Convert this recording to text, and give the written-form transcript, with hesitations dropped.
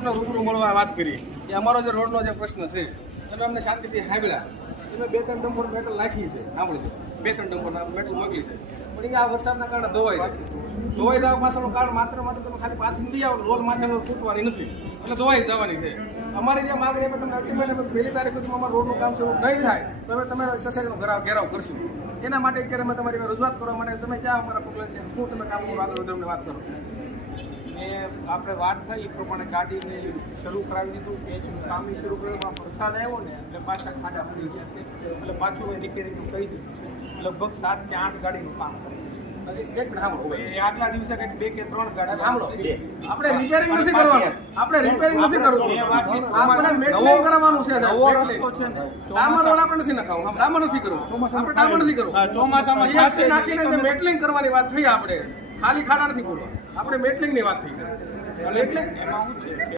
તમને રૂબરૂ મળવા વાત કરી કે અમારો જે રોડનો જે પ્રશ્ન છે તમે અમને શાંતિથી સાંભળ્યા. તમે 2-3 ડમ્પર મેટલ નાખી છે, સાંભળજો, 2-3 ડમ્પર મેટલ મોકલી છે, પણ એ આ વરસાદના કારણે ધોવાઈ જવા પાછળનું કારણ માત્ર તમે ખાલી પાછી લઈ આવો, રોલ માથે તૂટવાની નથી, એટલે ધોવાઈ જવાની છે. અમારી જે માગણી એમાં તમે અલ્ટિમેટલી 1લી તારીખે અમારું રોડનું કામ છે નહીં થાય તો તમે કચેરીનો ઘેરાવ કરશું. એના માટે અત્યારે અમે તમારી રજૂઆત કરવા માટે તમે ક્યાં અમારા પગલા શું તમે કામ કરો આગળ વધો અમને વાત કરો. એ આપણે વાત થઈ એ પ્રમાણે ગાડીને શરૂ કરાવી દીધું, પેચનું કામ શરૂ કર્યું. વરસાદ આવ્યો ને એટલે પાછા ખાડા પડી ગયા છે, એટલે પાછું રિપેરિંગનું કહી દીધું છે. લગભગ 7 કે 8 ગાડીનું કામ કર્યું. આગલા દિવસે કંઈક 2 કે 3 ગાડી. આપણે રિપેરિંગ નથી કરવાનું, આપણે મેટલિંગ કરવાનું છે. નવો રસ્તો છે ને, ડામર રોડ આપણે નથી નખાવું, ડામર નથી કરવું, આપણે ડામર નથી કરવું. ચોમાસામાં નાખીને જે મેટલિંગ કરવાની વાત થઈ, આપણે ખાલી ખાડા નથી પૂરવા, આપણે મેટલિંગ ની વાત થઈ છે. એટલે એમાં શું છે